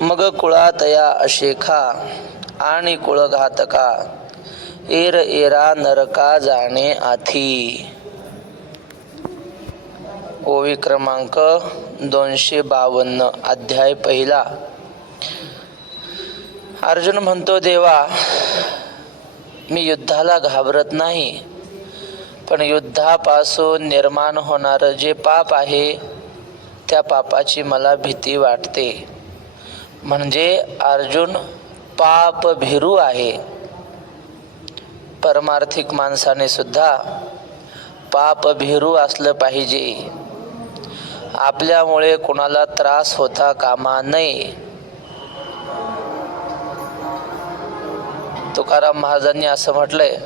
मग कुळातया अशेखा आणि कुळघातका, air era नरका जाणे आथी. ओवी क्रमांक 252, अध्याय पहिला. अर्जुन म्हणतो, देवा, मी युद्धाला घाबरत नाही, पण युद्धापासून निर्माण होणारं जे पाप आहे त्या पापाची मला भीती वाटते. म्हणजे अर्जुन पाप भिरू आहे. परमार्थिक माणसाने सुद्धा पाप भिरू असलं पाहिजे. आपल्यामुळे कोणाला त्रास होता कामा नये. तुकाराम महाराजांनी असं म्हटलंय,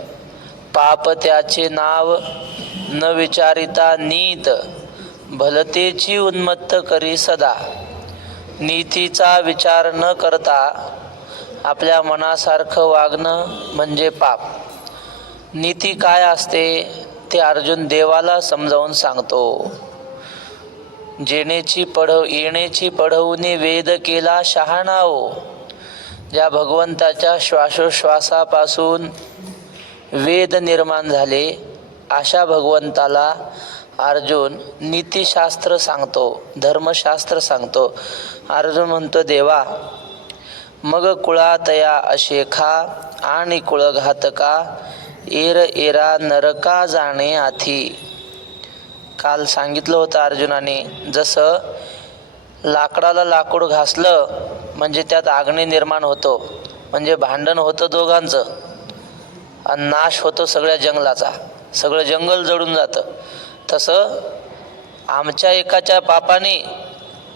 पाप त्याचे नाव न विचारिता नीत, भलतेची उन्मत्त करी सदा. नीतीचा विचार न करता आपल्या मनासारखं वागणं म्हणजे पाप. नीती काय असते ते अर्जुन देवाला समजावून सांगतो. येणेची पढवूनी वेद केला शहाणाओ. ज्या भगवंताच्या श्वासोश्वासापासून वेद निर्माण झाले अशा भगवंताला अर्जुन नीतिशास्त्र सांगतो, धर्मशास्त्र सांगतो. अर्जुन म्हणतो, देवा, मग कुळातया अशेखा आणि कुळघातका, एर एरा नरका जाणे आथी. काल सांगितलं होतं अर्जुनाने, जसं लाकडाला लाकूड घासलं म्हणजे त्यात अग्नी निर्माण होतो, म्हणजे भांडण होतं दोघांचं आणि नाश होतो सगळ्या जंगलाचा, सगळं जंगल जळून जातं. तसं आमच्या एकाच्या पापाने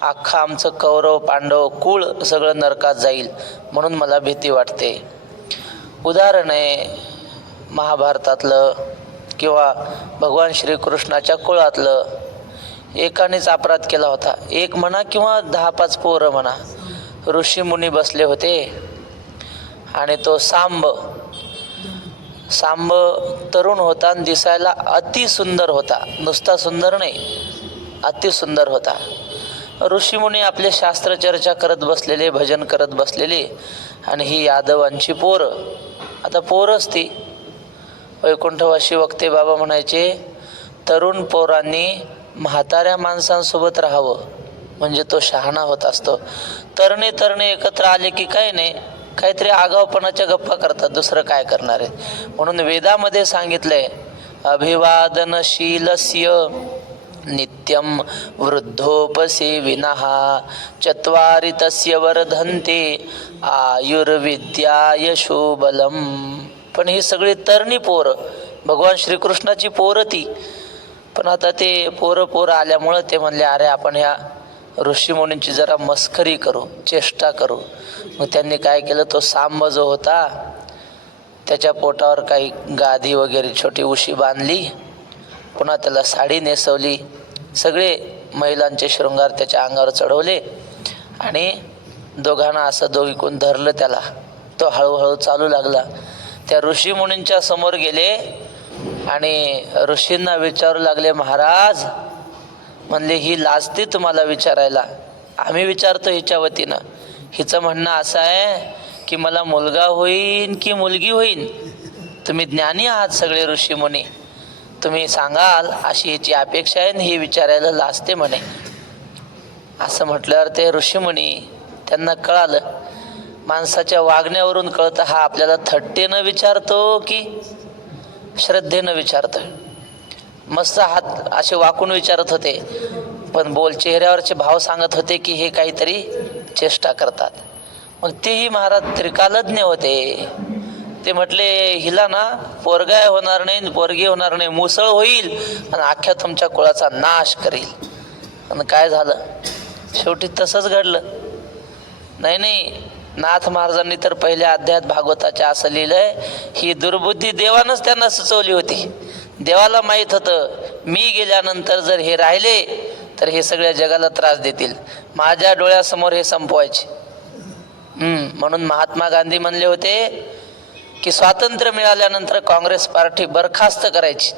अख्खा आमचं कौरव पांडव कुळ सगळं नरकात जाईल, म्हणून मला भीती वाटते. उदाहरण आहे महाभारतातलं किंवा भगवान श्रीकृष्णाच्या कुळातलं. एकानेच अपराध केला होता, एक म्हणा किंवा 10-5 पोरं म्हणा. ऋषीमुनी बसले होते आणि तो सांब तरुण होता आणि दिसायला अति सुंदर होता. नुसता सुंदर नाही, अति सुंदर होता. ऋषीमुनी आपले शास्त्र चर्चा करत बसलेले, भजन करत बसलेले, आणि ही यादवांची पोरं. आता पोरच ती. वैकुंठवासी वक्ते बाबा म्हणायचे, तरुण पोरांनी म्हाताऱ्या माणसांसोबत राहावं म्हणजे तो शहाणा होत असतो. तरणे एकत्र आले की काय नाही, काहीतरी आगावपणाच्या गप्पा करतात, दुसरं काय करणार आहे. म्हणून वेदामध्ये सांगितलंय, अभिवादनशीलस्य नित्यं वृद्धोपसेविनः चत्वारि तस्य वर्धन्ते आयुर्विद्या यशोबलम. पण ही सगळी तरणी पोरं, भगवान श्रीकृष्णाची पोरं ती. पण आता ते पोरं आल्यामुळं ते म्हणले, अरे आपण ह्या ऋषीमुनींची जरा मस्करी करू, चेष्टा करू. मग त्यांनी काय केलं, तो सांब जो होता त्याच्या पोटावर काही गादी वगैरे छोटी उशी बांधली, पुन्हा त्याला साडी नेसवली, सगळे महिलांचे शृंगार त्याच्या अंगावर चढवले आणि दोघांना असं दोघीकून धरलं त्याला. तो हळूहळू चालू लागला. त्या ऋषीमुनींच्या समोर गेले आणि ऋषींना विचारू लागले, महाराज, म्हणले, ही लाजते तुम्हाला विचारायला, आम्ही विचारतो हिच्या वतीनं. हिचं म्हणणं असं आहे की मला मुलगा होईन की मुलगी होईन. तुम्ही ज्ञानी आहात सगळे ऋषीमुनी, तुम्ही सांगाल अशी हिची अपेक्षा आहे, ही विचारायला लाजते म्हणे. असं म्हटल्यावर ते ऋषीमुनी, त्यांना कळालं, माणसाच्या वागण्यावरून कळतं हा आपल्याला थट्टेनं विचारतो की श्रद्धेनं विचारतो. मस्त हात असे वाकून विचारत होते, पण चेहऱ्यावरचे भाव सांगत होते की हे काहीतरी चेष्टा करतात. मग तेही महाराज त्रिकालज्ञ होते. ते म्हटले, हिला ना पोरगा होणार नाही, पोरगी होणार नाही, मुसळ होईल आणि अख्ख्या तुमच्या कुळाचा नाश करेल. आणि काय झालं, शेवटी तसंच घडलं. नाही, नाथ महाराजांनी तर पहिल्या अध्यायात भागवताच्या असं लिहिलंय, ही दुर्बुद्धी देवानंच त्यांना सुचवली होती. देवाला माहीत होतं, मी गेल्यानंतर जर हे राहिले तर हे सगळ्या जगाला त्रास देतील, माझ्या डोळ्यासमोर हे संपवायचे. म्हणून महात्मा गांधी म्हणले होते की स्वातंत्र्य मिळाल्यानंतर काँग्रेस पार्टी बरखास्त करायची.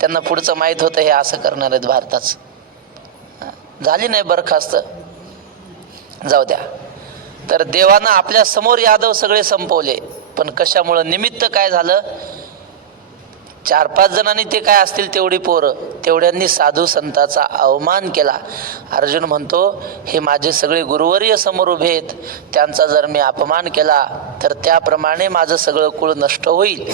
त्यांना पुढचं माहीत होतं हे असं करणार आहेत भारताचं. झाली नाही बरखास्त, जाऊ द्या. तर देवानं आपल्या समोर यादव सगळे संपवले, पण कशामुळं, निमित्त काय झालं, 4-5 जणांनी ते काय असतील तेवढी पोरं, तेवढ्यांनी साधू संताचा अवमान केला. अर्जुन म्हणतो, हे माझे सगळे गुरुवर्य समोर उभे आहेत, त्यांचा जर मी अपमान केला तर त्याप्रमाणे माझं सगळं कुळ नष्ट होईल.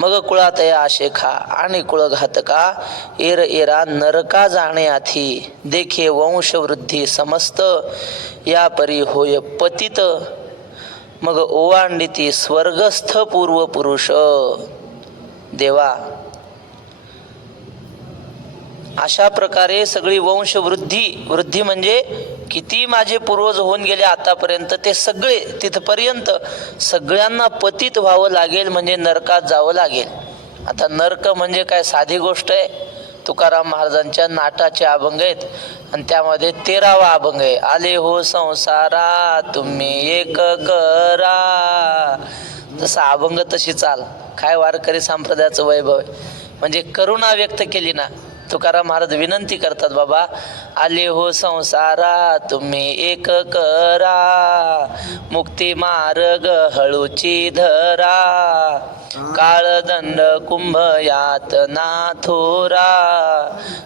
मग कुळातया शेखा आणि कुळघातका, एर एरा नरका जाणे आधी, देखे वंशवृद्धी समस्त, या परी होय पतित, मग ओवांडिती स्वर्गस्थ पूर्व पुरुष. देवा, अशा प्रकारे सगळी वृद्धी म्हणजे किती माझे पूर्वज होऊन गेले आतापर्यंत, ते सगळे तिथपर्यंत सगळ्यांना पतित व्हावं लागेल, म्हणजे नरकात जावं लागेल. आता नरक म्हणजे काय साधी गोष्ट आहे. तुकाराम महाराजांच्या नाटाचे अभंग आहेत आणि त्यामध्ये 13वा अभंग आहे, आले हो संसारा तुम्ही एक करा. तसा अभंग तशी चाल. काय वारकरी संप्रदायाचं वैभव आहे. म्हणजे करुणा व्यक्त केली ना. तुकाराम महाराज विनंती करतात, बाबा आले हो संसारा तुम्ही एक करा, मुक्ती मार्ग हळूची धरा, काळदंड कुंभ यातना थोरा,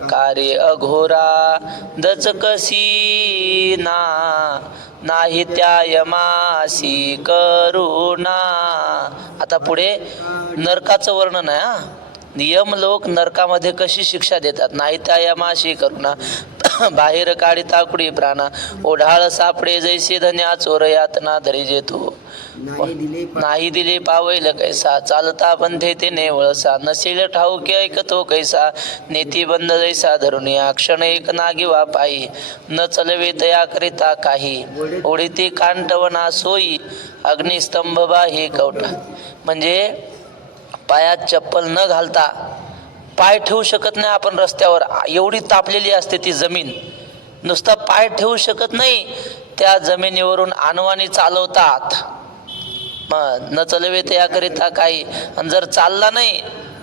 कार्य अघोरा दचकसी ना, नाही त्या यमासी करुणा. आता पुढे नरकाचं वर्णन आहे. नियम लोक नरकामध्ये कशी शिक्षा देतात, नाही त्या यमाशी करुणा, बाहेर काढी ताकुडी प्राणा, ओढाळ सापडे जैसे धन्या चोर यातना धरी जेतो, नाही दिले पावैल कैसा, चालता पंथे ते नेवळसा, नसेल ठाऊके ऐकतो कैसा, नेती बंद जैसा धरून या क्षण एक नागिवा पायी, न चलवे तया करिता काही, ओढीती कांटवना सोयी, अग्निस्तंभ बाही कवटा. म्हणजे पायात चप्पल न घालता पाय ठेवू शकत नाही आपण रस्त्यावर, एवढी तापलेली असते ती जमीन. नुसता पाय ठेवू शकत नाही, त्या जमिनीवरून अनवाणी चालवतात. मग न चलवे त्याकरिता काही, आणि जर चालला नाही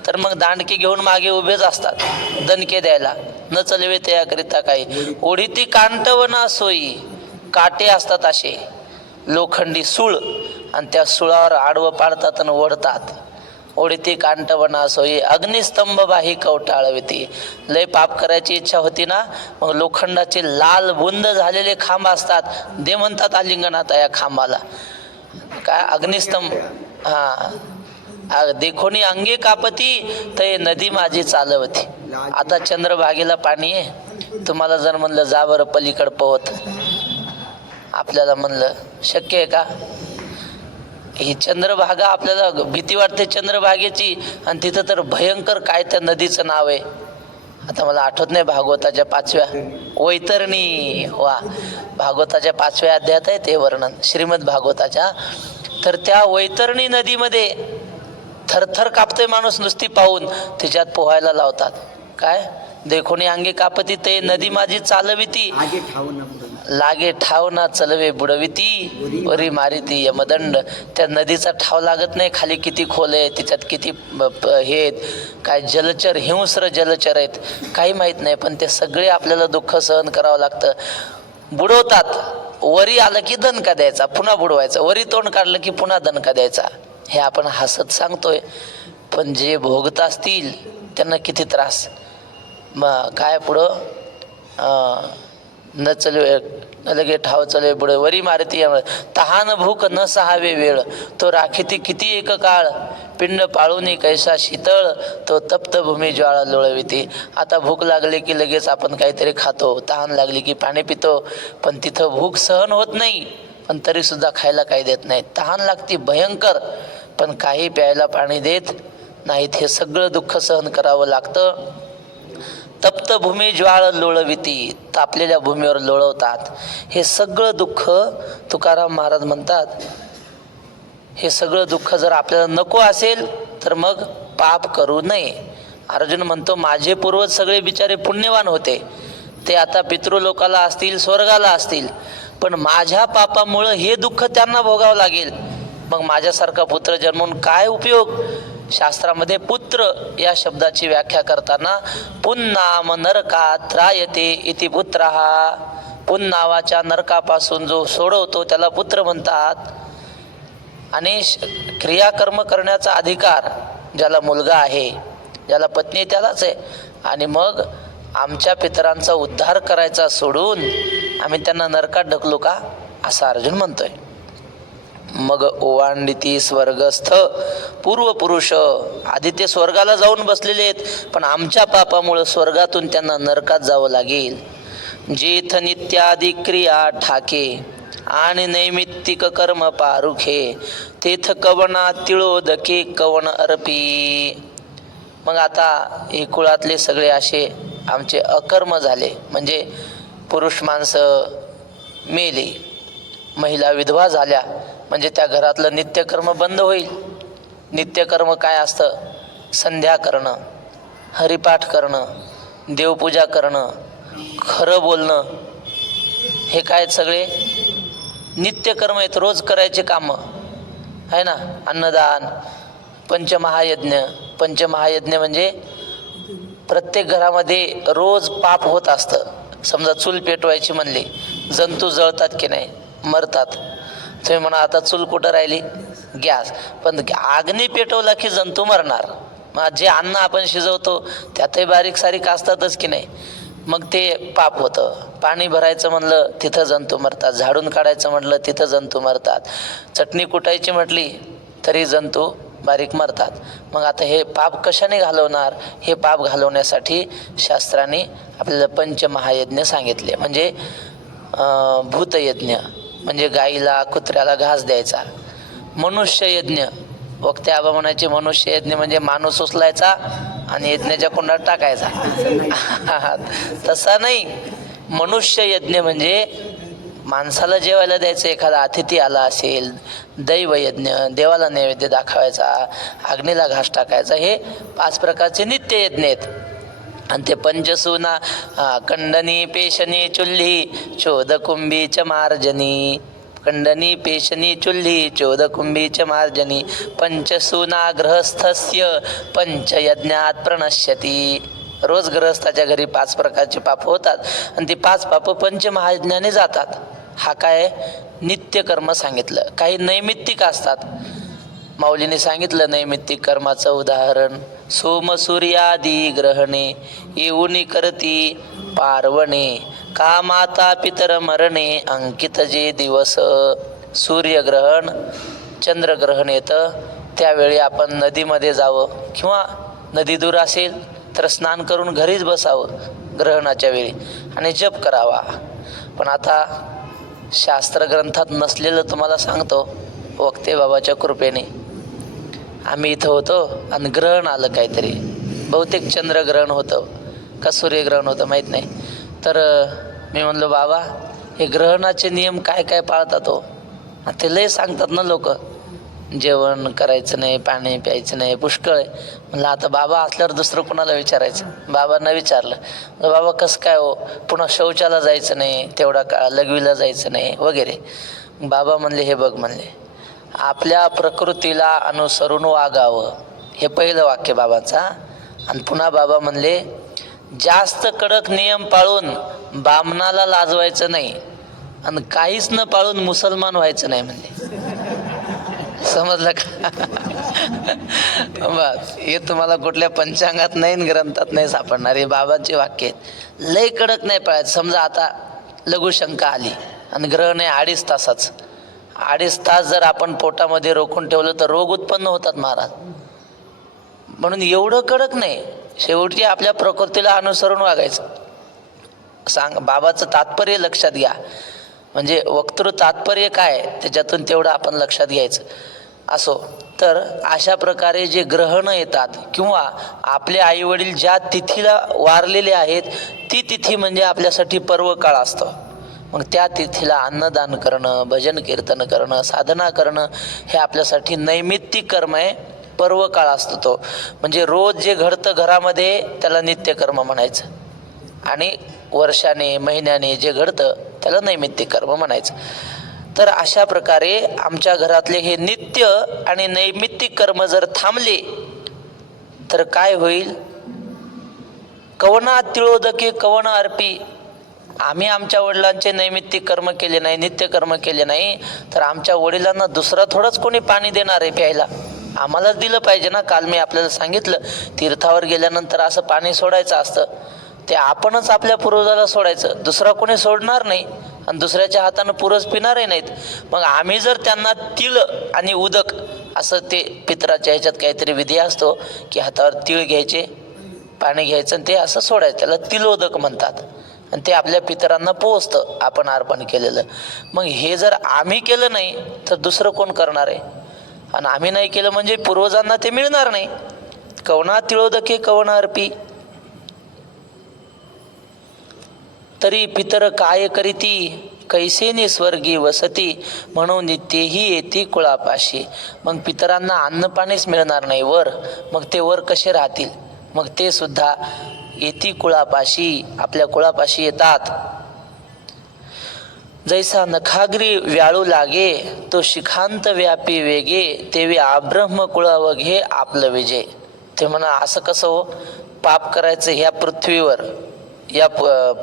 तर मग दांडके घेऊन मागे उभेच असतात दणके द्यायला. न चलवे त्याकरिता काही, ओढीती कांटवना सोयी, काटे असतात असे लोखंडी सूळ, आणि त्या सुळावर आडवं पाडतात आणि ओढतात. ओढीती कांटवना सोयी, अग्निस्तंभ बाही कवटाळविती. लय पाप करायची इच्छा होती ना, मग लोखंडाचे लाल बुंद झालेले खांब असतात, दे म्हणतात आलिंगनात या खांबाला. काय अग्निस्तंभ, देखोनी अंगे कापती ते नदी माझी चालवती. आता चंद्रभागेला पाणी आहे, तुम्हाला जर म्हणलं जा बरं पलीकड पवत, आपल्याला म्हणलं शक्य आहे का? ही चंद्रभागा, आपल्याला भीती वाटते चंद्रभागेची, आणि तिथं तर भयंकर काय त्या नदीचं नाव आहे, आता मला आठवत नाही. भागवताच्या 5व्या वैतरणी, वा, भागवताच्या 5व्या अध्यायात आहे ते वर्णन, श्रीमद भागवताच्या. तर त्या वैतरणी नदीमध्ये थरथर कापते माणूस नुसती पाहून, तिच्यात पोहायला लावतात. काय देखोनी अंगी कापती ते नदी माझी चालविती, लागे ठाव ना चलवे बुडविती, वरी मारिती यमदंड. त्या नदीचा ठाव लागत नाही, खाली किती खोल आहे, तिच्यात किती हे आहेत, काय जलचर, हिंस्र जलचर आहेत, काही माहीत नाही. पण ते सगळे आपल्याला दुःख सहन करावं लागतं. बुडवतात, वरी आलं की दणका द्यायचा, पुन्हा बुडवायचं, वरी तोंड काढलं की पुन्हा दणका द्यायचा. हे आपण हसत सांगतोय, पण जे भोगत असतील त्यांना किती त्रास. मग काय पुढं, न चलवे लगे ठाव चलवे पुढे, वरी मारती तहान भूक न सहावे वेळ, तो राखीती किती एक काळ, पिंड पाळूनी कैसा शीतळ, तो तप्त भूमी ज्वाळा लोळविती. आता भूक लागली की लगेच आपण काहीतरी खातो, तहान लागली की पाणी पितो, पण तिथं भूक सहन होत नाही, पण तरी सुद्धा खायला काही देत नाही. तहान लागती भयंकर, पण काही प्यायला पाणी देत नाहीत. हे सगळं दुःख सहन करावं लागतं. तप्त भूमी ज्वाळ लोळविती, तापलेल्या भूमीवर लोळवतात. हे सगळं दुःख तुकाराम महाराज म्हणतात, हे सगळं दुःख जर आपल्याला नको असेल तर मग पाप करू नये. अर्जुन म्हणतो, माझे पूर्वज सगळे बिचारे पुण्यवान होते, ते आता पितृलोकाला असतील, स्वर्गाला असतील, पण माझ्या पापामुळं हे दुःख त्यांना भोगावं लागेल. मग माझ्यासारखा पुत्र जन्मून काय उपयोग? शास्त्रामध्ये पुत्र या शब्दाची व्याख्या करताना पुन्नाम नरकात त्रायते इति पुत्रः, पुन नावाच्या नरकापासून जो सोडवतो त्याला पुत्र म्हणतात. आणि क्रियाकर्म करण्याचा अधिकार ज्याला मुलगा आहे, ज्याला पत्नी आहे त्यालाच आहे. आणि मग आमच्या पितरांचा उद्धार करायचा सोडून आम्ही त्यांना नरकात ढकलू का, असा अर्जुन म्हणतोय. मग ओवांडिती स्वर्गस्थ पूर्वपुरुष, आधी ते स्वर्गाला जाऊन बसलेले आहेत, पण आमच्या पापामुळं स्वर्गातून त्यांना नरकात जावं लागेल. जेथ नित्यादी क्रिया ठाके आणि नैमित्तिक कर्म पारुखे, तेथ कवना तिळोदके कवन अर्पी. मग आता हे कुळातले सगळे असे आमचे अकर्म झाले, म्हणजे पुरुष माणसं मेले, महिला विधवा झाल्या, म्हणजे त्या घरातलं नित्यकर्म बंद होईल. नित्यकर्म काय असतं? संध्या करणं, हरिपाठ करणं, देवपूजा करणं, खरं बोलणं, हे काय सगळे नित्यकर्म आहेत, रोज करायचे कामं आहे ना. अन्नदान, पंचमहायज्ञ. पंचमहायज्ञ म्हणजे प्रत्येक घरामध्ये रोज पाप होत असतं. समजा चूल पेटवायची म्हणली, जंतू जळतात की नाही, मरतात. तुम्ही म्हणा आता चूल कुठं राहिली, गॅस, पण अग्नी पेटवला की जंतू मरणार. मग जे अन्न आपण शिजवतो त्यातही बारीक सारीक असतातच की नाही, मग ते पाप होतं. पाणी भरायचं म्हणलं तिथं जंतू मरतात, झाडून काढायचं म्हटलं तिथं जंतू मरतात, चटणी कुटायची म्हटली तरी जंतू बारीक मरतात. मग आता हे पाप कशाने घालवणार? हे पाप घालवण्यासाठी शास्त्राने आपल्याला पंचमहायज्ञ सांगितले. म्हणजे भूतयज्ञ म्हणजे गाईला कुत्र्याला घास द्यायचा. मनुष्ययज्ञ, वक्ते आबा म्हणायचे मनुष्ययज्ञ म्हणजे माणूस उचलायचा आणि यज्ञाच्या कुंडात टाकायचा. तसा नाही. मनुष्ययज्ञ म्हणजे माणसाला जेवायला द्यायचं, एखादा अतिथी आला असेल, दैवयज्ञ, देवाला नैवेद्य दाखवायचा, अग्नीला घास टाकायचा, हे 5 प्रकारचे नित्ययज्ञ आहेत. आणि ते पंचसूना खंडनी पेशनी चुल्ही चोदकुंभी च मार्जनी, खंडनी पेशनी चुल्ही चोदकुंभी च मार्जनी, पंचसूना गृहस्थस्य पंचयज्ञात प्रणश्यती. रोज गृहस्थाच्या घरी 5 प्रकारचे पाप होतात आणि ती 5 पाप पंचमहायज्ञाने जातात. हा काय नित्यकर्म सांगितलं. काही नैमित्तिक असतात. माऊलीने सांगितलं नैमित्तिक कर्माचं उदाहरण, सोम सूर्यादी ग्रहणे येऊनी करती पार्वणे, का माता पितर मरणे अंकित जे दिवस. सूर्यग्रहण, चंद्रग्रहण येतं त्यावेळी आपण नदीमध्ये जावं, किंवा नदी दूर असेल तर स्नान करून घरीच बसावं ग्रहणाच्या वेळी आणि जप करावा. पण आता शास्त्रग्रंथात नसलेलं तुम्हाला सांगतो. वक्ते बाबाच्या कृपेने आम्ही इथं होतो आणि ग्रहण आलं काहीतरी, बहुतेक चंद्रग्रहण होतं का सूर्यग्रहण होतं माहीत नाही. तर मी म्हणलो बाबा हे ग्रहणाचे नियम काय काय पाळतात हो? ते लय सांगतात ना लोक, जेवण करायचं नाही, पाणी प्यायचं नाही, पुष्कळ आहे. म्हणलं आता बाबा असल्यावर दुसरं कोणाला विचारायचं. बाबांना विचारलं, बाबा कसं काय हो? पुन्हा शौचाला जायचं नाही, तेवढा काळ लघवीला जायचं नाही वगैरे. बाबा म्हणले हे बघ म्हणले, आपल्या प्रकृतीला अनुसरून वागावं, हे पहिलं वाक्य बाबांचा. आणि पुन्हा बाबा म्हणले जास्त कडक नियम पाळून बामणाला लाजवायचं नाही आणि काहीच न पाळून मुसलमान व्हायचं नाही म्हणले. समजलं का? बस हे तुम्हाला कुठल्या पंचांगात नाही, ग्रंथात नाही सापडणार. हे बाबांचे वाक्य आहेत. लय कडक नाही पाळायचं. समजा आता लघुशंका आली आणि ग्रहण आहे 2.5 तासाचं, 2.5 तास जर आपण पोटामध्ये रोखून ठेवलं तर रोग उत्पन्न होतात महाराज. म्हणून एवढं कडक नाही, शेवटी आपल्या प्रकृतीला अनुसरून वागायचं. बाबाचं तात्पर्य लक्षात घ्या, म्हणजे वक्तृ तात्पर्य काय त्याच्यातून तेवढं आपण लक्षात घ्यायचं. असो तर अशा प्रकारे जे ग्रहणं येतात, किंवा आपले आईवडील ज्या तिथीला वारलेले आहेत ती तिथी म्हणजे आपल्यासाठी पर्व काळ असतो. मग त्या तिथीला अन्नदान करणं, भजन कीर्तन करणं, साधना करणं हे आपल्यासाठी नैमित्तिक कर्म आहे, पर्व काळ असतो तो. म्हणजे रोज जे घडतं घरामध्ये त्याला नित्यकर्म म्हणायचं, आणि वर्षाने महिन्याने जे घडतं त्याला नैमित्तिक कर्म म्हणायचं. तर अशा प्रकारे आमच्या घरातले हे नित्य आणि नैमित्तिक कर्म जर थांबले तर काय होईल? कवना तिळोदके कवन अर्पी. आम्ही आमच्या वडिलांचे नैमित्तिक कर्म केले नाही, नित्य कर्म केले नाही, तर आमच्या वडिलांना दुसरा थोडंच कोणी पाणी देणार आहे प्यायला? आम्हालाच दिलं पाहिजे ना. काल मी आपल्याला सांगितलं, तीर्थावर गेल्यानंतर असं पाणी सोडायचं असतं, ते आपणच आपल्या पूर्वजाला सोडायचं, दुसरा कोणी सोडणार नाही आणि दुसऱ्याच्या हातानं पुरस पिणारही नाहीत. मग आम्ही जर त्यांना तिळ आणि उदक असं, ते पितराच्या ह्याच्यात काहीतरी विधी असतो की हातावर तिळ घ्यायचे, पाणी घ्यायचं आणि ते असं सोडायचं, त्याला तिलोदक म्हणतात, आणि ते आपल्या पितरांना पोहोचतं आपण अर्पण केलेलं. मग हे जर आम्ही केलं नाही तर दुसरं कोण करणार आहे? आणि आम्ही नाही केलं म्हणजे पूर्वजांना ते मिळणार नाही. कवना तिळोदके कवना अर्पी, तरी पितर काय करीती, कैसेनी स्वर्गी वसती, म्हणून तेही येती कुळापाशी. मग पितरांना अन्न पाणीच मिळणार नाही वर, मग ते वर कसे राहतील? मग ते सुद्धा येती कुळापाशी, आपल्या कुळापाशी येतात. जैसा नखाग्री व्याळू लागे, तो शिखांत व्यापी वेगे, तेवी आब्रह्म कुळावघे आपलं विजय. ते म्हणा असं कसं हो, पाप करायचं ह्या पृथ्वीवर या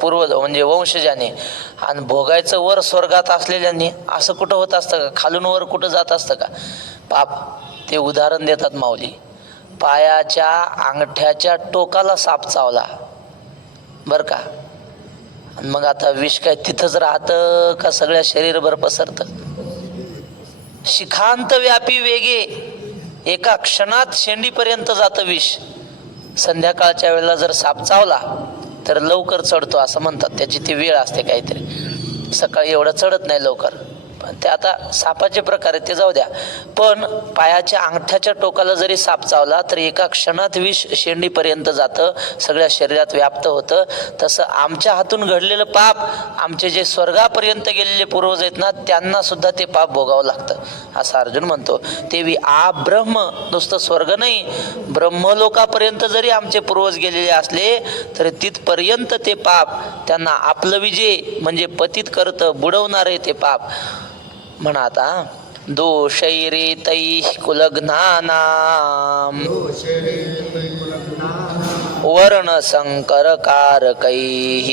पूर्वज म्हणजे वंशजाने, आणि भोगायचं वर स्वर्गात असलेल्यांनी? असं कुठं होत असतं का? खालून वर कुठं जात असतं का पाप? ते उदाहरण देतात माऊली. पायाच्या अंगठ्याच्या टोकाला साप चावला बरं का, मग आता विष काय तिथंच राहतं का सगळ्या शरीरभर पसरतं? शिखांत व्यापी वेगे, एका क्षणात शेंडीपर्यंत जातं विष. संध्याकाळच्या वेळेला जर साप चावला तर लवकर चढतो असं म्हणतात, त्याची ती वेळ असते काहीतरी, सकाळी एवढं चढत नाही लवकर. पण ते आता सापाचे प्रकार आहेत ते जाऊ द्या, पण पायाच्या अंगठ्याच्या टोकाला जरी साप चावला तर एका क्षणात विष शेंडीपर्यंत जातं, सगळ्या शरीरात व्याप्त होतं. तसं आमच्या हातून घडलेलं पाप, आमचे जे स्वर्गापर्यंत गेलेले पूर्वज आहेत ना, त्यांना सुद्धा ते पाप भोगावं लागतं असं अर्जुन म्हणतो. तेवी आ ब्रह्म, नुसतं स्वर्ग नाही, ब्रह्मलोकापर्यंत जरी आमचे पूर्वज गेलेले असले तरी तिथपर्यंत ते पाप त्यांना आपलं विजय म्हणजे पतित करतं, बुडवणारे ते पाप. म्हणा आता, दोषैरेतैः कुलघ्नानां वर्णसंकरकारकैः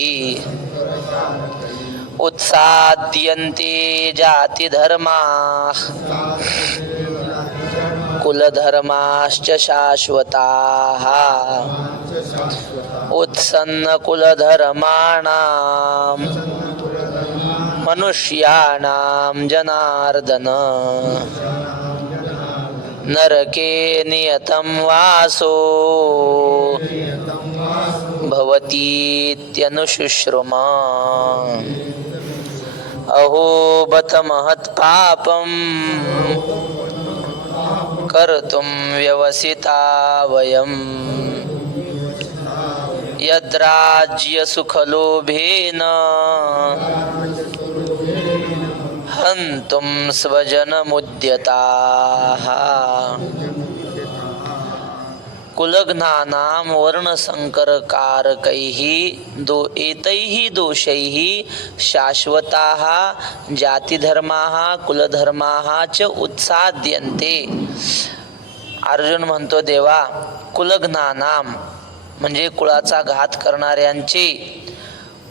उत्साद्यन्ते जातिधर्माः कुलधर्माश्च शाश्वताः उत्सन्नकुलधर्माणां मनुष्याणां जनार्दन नरके नियतं वासो भवतीत्यनुशुश्रुम अहो बत महत्पापं कर्तुं व्यवसिता वयं यद्राज्यसुखलोभेन हन्तुं स्वजनमुद्यताः कुलघ्नानां वर्णसंकरकारकैः एतैः दोषैः शाश्वताः जातिधर्माः कुलधर्माः च उत्साद्यन्ते. अर्जुन म्हणतो, देवा, कुलघ्नानां म्हणजे कुळाचा घात करणाऱ्यांचे,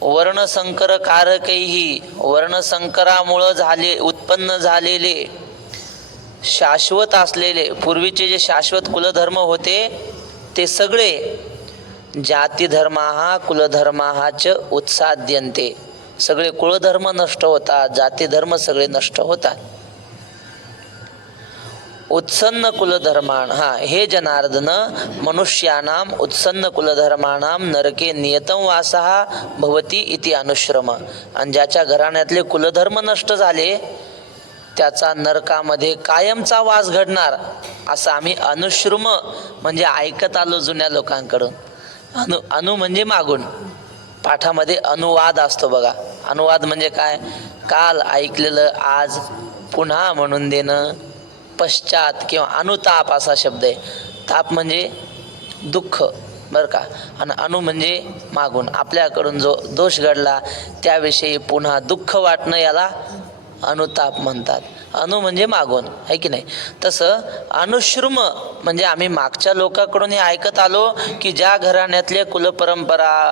वर्णसंकरकारकैः वर्णसंकरामुळं उत्पन्न झालेले, शाश्वत असलेले पूर्वीचे जे शाश्वत कुलधर्म होते ते सगळे, जातिधर्माः कुलधर्माः च उत्साद्यन्ते, सगळे कुळधर्म नष्ट होतात, जातिधर्म सगळे नष्ट होतात. उत्सन्न कुलधर्माण, हे जनार्दन, मनुष्यानाम उत्सन्न कुलधर्माणाम नरके नियतं वासः भवती इति अनुश्रम. आणि ज्याच्या घराण्यातले कुलधर्म नष्ट झाले त्याचा नरकामध्ये कायमचा वास घडणार असं आम्ही अनुश्रुम म्हणजे ऐकत आलो जुन्या लोकांकडून. अनु म्हणजे मागून, पाठामध्ये अनुवाद असतो बघा. अनुवाद म्हणजे काय? काल ऐकलेलं आज पुन्हा म्हणून देणं. पश्चात किंवा अनुताप असा शब्द आहे. ताप म्हणजे दुःख बरं का, आणि अनु म्हणजे मागून आपल्याकडून जो दोष घडला त्याविषयी पुन्हा दुःख वाटणं, याला अनुताप म्हणतात. अनु म्हणजे मागून, आहे की नाही. तसं अनुश्रुम म्हणजे आम्ही मागच्या लोकांकडून हे ऐकत आलो की ज्या घराण्यातले कुलपरंपरा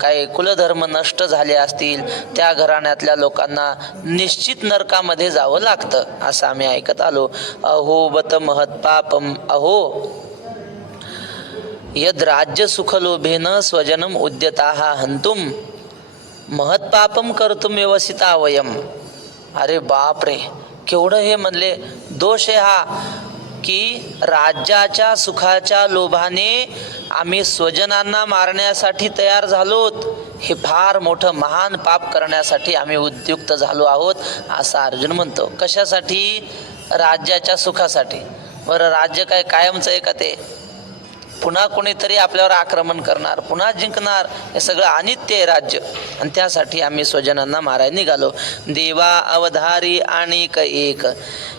काही कुलधर्म नष्ट झाले असतील त्या घराण्यातल्या लोकांना निश्चित नरकामध्ये जावं लागतं असं आम्ही ऐकत आलो. अहो बत महत्पापम अहो यद राज्य सुखलोभेन स्वजनम उद्यताः हंतुम महत्पापम कर्तुम व्यवसिता वयम. अरे बाप रे, केवढं हे म्हणले दोष आहे हा की राज्याच्या सुखाच्या लोभाने आम्ही स्वजनांना मारण्यासाठी तयार झालोत. हे फार मोठं महान पाप करण्यासाठी आम्ही उद्युक्त झालो आहोत असं अर्जुन म्हणतो. कशासाठी? राज्याच्या सुखासाठी. बरं, राज्य काय कायमचं आहे का? ते पुन्हा कोणीतरी आपल्यावर आक्रमण करणार, पुन्हा जिंकणार. हे सगळं अनित्य आहे राज्य, आणि त्यासाठी आम्ही स्वजनांना मारायला निघालो. देवा अवधारी आणिक एक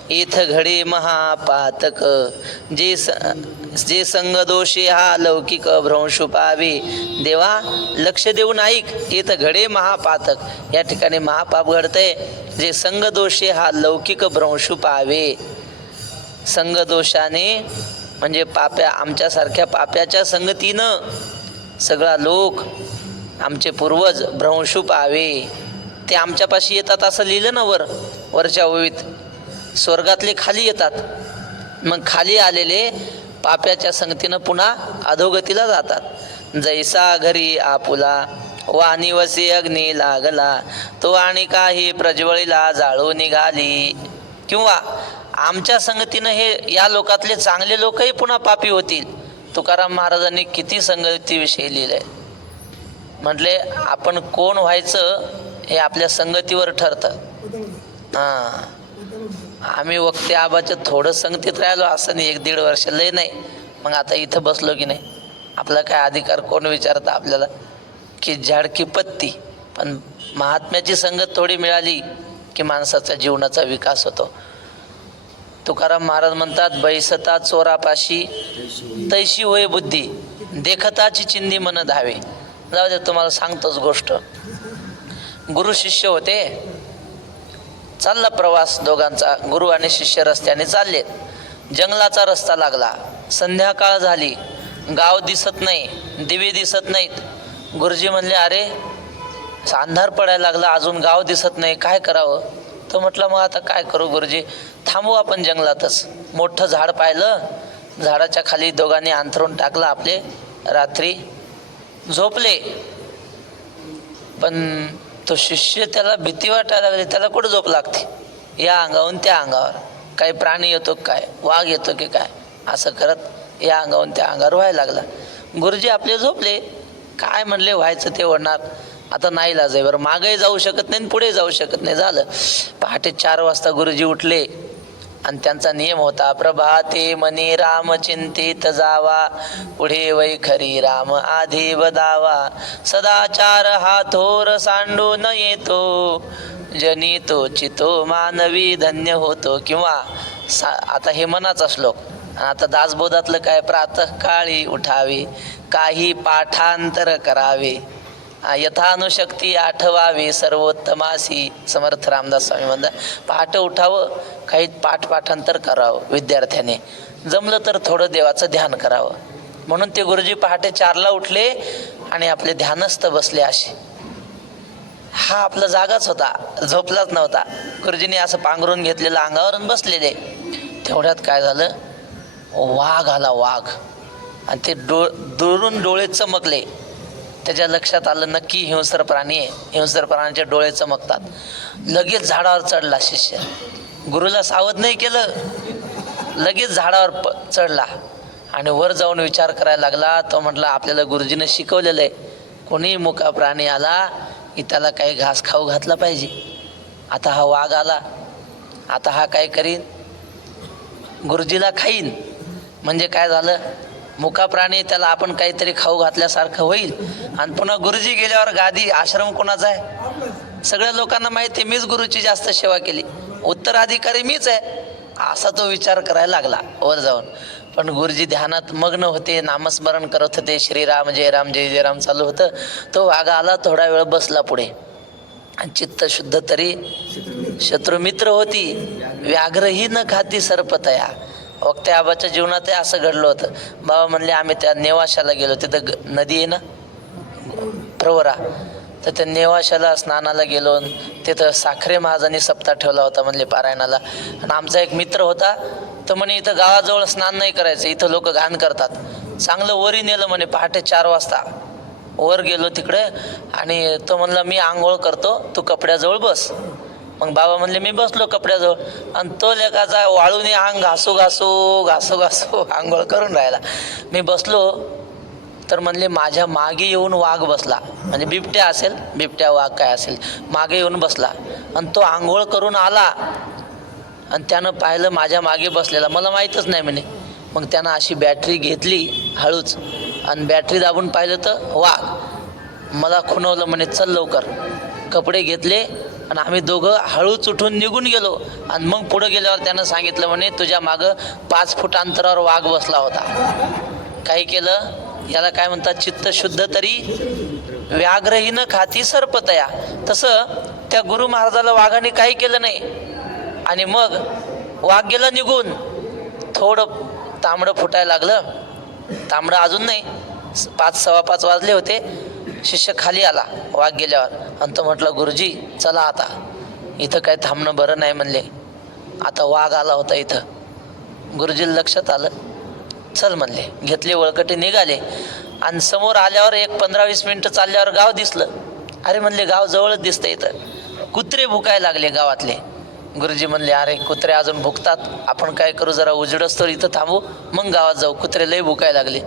इथ घडे महापातक जे संगदोषे हा लौकिक भ्रंशु पावे. देवा लक्ष देऊन ऐक, इथं घडे महापातक, या ठिकाणी महापाप घडतंय. जे संगदोषे हा लौकिक भ्रंशु पावे. संगदोषाने म्हणजे पाप्या, आमच्यासारख्या पाप्याच्या संगतीनं सगळा लोक आमचे पूर्वज भ्रंशु पावे. ते आमच्यापाशी येतात असं लिहिलं ना वरच्या ओळीत. स्वर्गातले खाली येतात, मग खाली आलेले पाप्याच्या संगतीनं पुन्हा अधोगतीला जातात. जैसा घरी आपुला वाणी वसे अग्नी लागला तो आणि काही प्रज्वळीला जाळू निघाली. किंवा आमच्या संगतीनं हे या लोकातले चांगले लोकही पुन्हा पापी होतील. तुकाराम महाराजांनी किती संगतीविषयी लिहिलंय. म्हटले आपण कोण व्हायचं हे आपल्या संगतीवर ठरतं. हां, आम्ही वक्ते आबाच्या थोडं संगतीत राहिलो असं नाही, 1-1.5 वर्ष लय नाही. मग आता इथं बसलो की नाही, आपला काय अधिकार कोण विचारतं आपल्याला की झाडकी पत्ती. पण महात्म्याची संगत थोडी मिळाली की माणसाचा जीवनाचा विकास होतो. तुकाराम महाराज म्हणतात, बैसता चोरापाशी तैशी होय बुद्धी देखताची चिंदी मन धावे. जाऊ दे, तुम्हाला सांगतोच गोष्ट. गुरु शिष्य होते, चालला प्रवास दोघांचा. गुरु आणि शिष्य रस्त्याने चालले. जंगलाचा रस्ता लागला, संध्याकाळ झाली, गाव दिसत नाही, दिवे दिसत नाहीत. गुरुजी म्हणले, अरे अंधार पडायला लागला, अजून गाव दिसत नाही, काय करावं? तो म्हटलं, मग आता काय करू गुरुजी, थांबू आपण जंगलातच. मोठं झाड पाहिलं, झाडाच्या खाली दोघांनी अंथरून टाकलं आपले, रात्री झोपले. पण तो शिष्य, त्याला भीती वाटायला लागली. त्याला कुठं झोप लागते? या अंगावरून त्या अंगावर. काही प्राणी येतो काय, वाघ येतो की काय, असं करत या अंगावरून त्या अंगावर व्हायला लागला. गुरुजी आपले झोपले. काय म्हणले, व्हायचं ते होणार. आता नाही इलाज आहे. बरं, मागेही जाऊ शकत नाही, पुढे जाऊ शकत नाही. झालं. पहाटे 4 वाजता गुरुजी उठले आणि त्यांचा नियम होता, प्रभाते मनी राम चिंतित जावा, पुढे वैखरी राम आधी बदावा, सदाचार हा थोर सांडू न येतो, जनी तो चितो मानवी धन्य होतो. किंवा आता हे मनाचा श्लोक. आता दासबोधातलं काय, प्रातःकाळी उठावे, काही पाठांतर करावे, यथानुशक्ती आठवावे, सर्वोत्तमासी. समर्थ रामदास स्वामी म्हणतात, पहाटे उठावं, काही पाठांतर करावं विद्यार्थ्याने, जमलं तर थोडं देवाचं ध्यान करावं. म्हणून ते गुरुजी पहाटे 4ला उठले आणि आपले ध्यानस्थ बसले. असे हा आपला जागाच होता, झोपलाच नव्हता. गुरुजीने असं पांघरून घेतलेलं अंगावर बसलेले. तेवढ्यात काय झालं, वाघ आला, वाघ. आणि ते दुरून डोळे चमकले. त्याच्या लक्षात आलं, नक्की हिंस्र प्राणी आहे, हिंस्र प्राण्याचे डोळे चमकतात. लगेच झाडावर चढला शिष्य. गुरुला सावध नाही केलं, लगेच झाडावर चढला आणि वर जाऊन विचार करायला लागला. तो म्हटला, आपल्याला गुरुजीने शिकवलेलं आहे, कोणी मुका प्राणी आला की त्याला काही घास खाऊ घातला पाहिजे. आता हा वाघ आला, आता हा काय करीन, गुरुजीला खाईन. म्हणजे काय झालं, मुका प्राणी, त्याला आपण काहीतरी खाऊ घातल्यासारखं होईल. आणि पुन्हा गुरुजी गेल्यावर गादी, आश्रम कोणाचा आहे? सगळ्या लोकांना माहिती आहे, मीच गुरुची जास्त सेवा केली, उत्तराधिकारी मीच आहे. असा तो विचार करायला लागला वर जाऊन. पण गुरुजी ध्यानात मग्न होते, नामस्मरण करत होते, श्रीराम जय राम जय जय राम चालू होतं. तो वाघ आला, थोडा वेळ बसला पुढे, आणि चित्त शुद्ध तरी शत्रुमित्र होती, व्याघ्रही न खाती सर्पतया. वक्ते आबाच्या जीवनातही असं घडलं होतं. बाबा म्हणले आम्ही त्या नेवाशाला गेलो, तिथं नदी आहे ना प्रवरा, तर त्या नेवाशाला स्नानाला गेलो. तिथं साखरे महाराजांनी सप्ताह ठेवला होता म्हणले पारायणाला. आणि आमचा एक मित्र होता, तर म्हणे इथं गावाजवळ स्नान नाही करायचं, इथं लोक घाण करतात. चांगलं वरी नेलं म्हणे, पहाटे 4 वाजता वर गेलो तिकडे. आणि तो म्हणला मी आंघोळ करतो, तू कपड्याजवळ बस. मग बाबा म्हणले मी बसलो कपड्याजवळ. आणि तो लेकाचा वाळूने अंग घासू घासू घासू घासू आंघोळ करून राहिला. मी बसलो तर म्हणले माझ्या मागे येऊन वाघ बसला, म्हणजे बिबट्या असेल, बिबट्या वाघ काय असेल, मागे येऊन बसला. आणि तो आंघोळ करून आला आणि त्यानं पाहिलं माझ्या मागे बसलेला, मला माहीतच नाही म्हणे. मग त्यानं अशी बॅटरी घेतली हळूच आणि बॅटरी दाबून पाहिलं तर वाघ. मला खुणवलं म्हणे चल लवकर. कपडे घेतले आणि आम्ही दोघं हळूच उठून निघून गेलो. आणि मग पुढं गेल्यावर त्यानं सांगितलं म्हणे तुझ्या मागं 5 फूट अंतरावर वाघ बसला होता. काही केलं, याला काय म्हणतात चित्त शुद्ध तरी व्याघ्रही न खाती सर्पतया. तसं त्या गुरु महाराजाला वाघाने काही केलं नाही. आणि मग वाघ गेला निघून. थोडं तांबडं फुटायला लागलं, तांबडं अजून नाही, 5 सव्वा 5 वाजले होते. शिष्य खाली आला वाघ गेल्यावर आणि तो म्हटलं गुरुजी चला आता, इथं काय थांबणं बरं नाही म्हणले, आता वाघ आला होता इथं. गुरुजीला लक्षात आलं, चल म्हणले. घेतले वळकटे निघाले. आणि समोर आल्यावर एक 15-20 मिनटं चालल्यावर गाव दिसलं. अरे म्हणले गाव जवळच दिसतं इथं. कुत्रे भुकायला लागले गावातले. गुरुजी म्हणले अरे कुत्रे अजून भुकतात, आपण काय करू, जरा उजेडच तर इथं थांबू, मग गावात जाऊ, कुत्रे लय भुकायला लागले.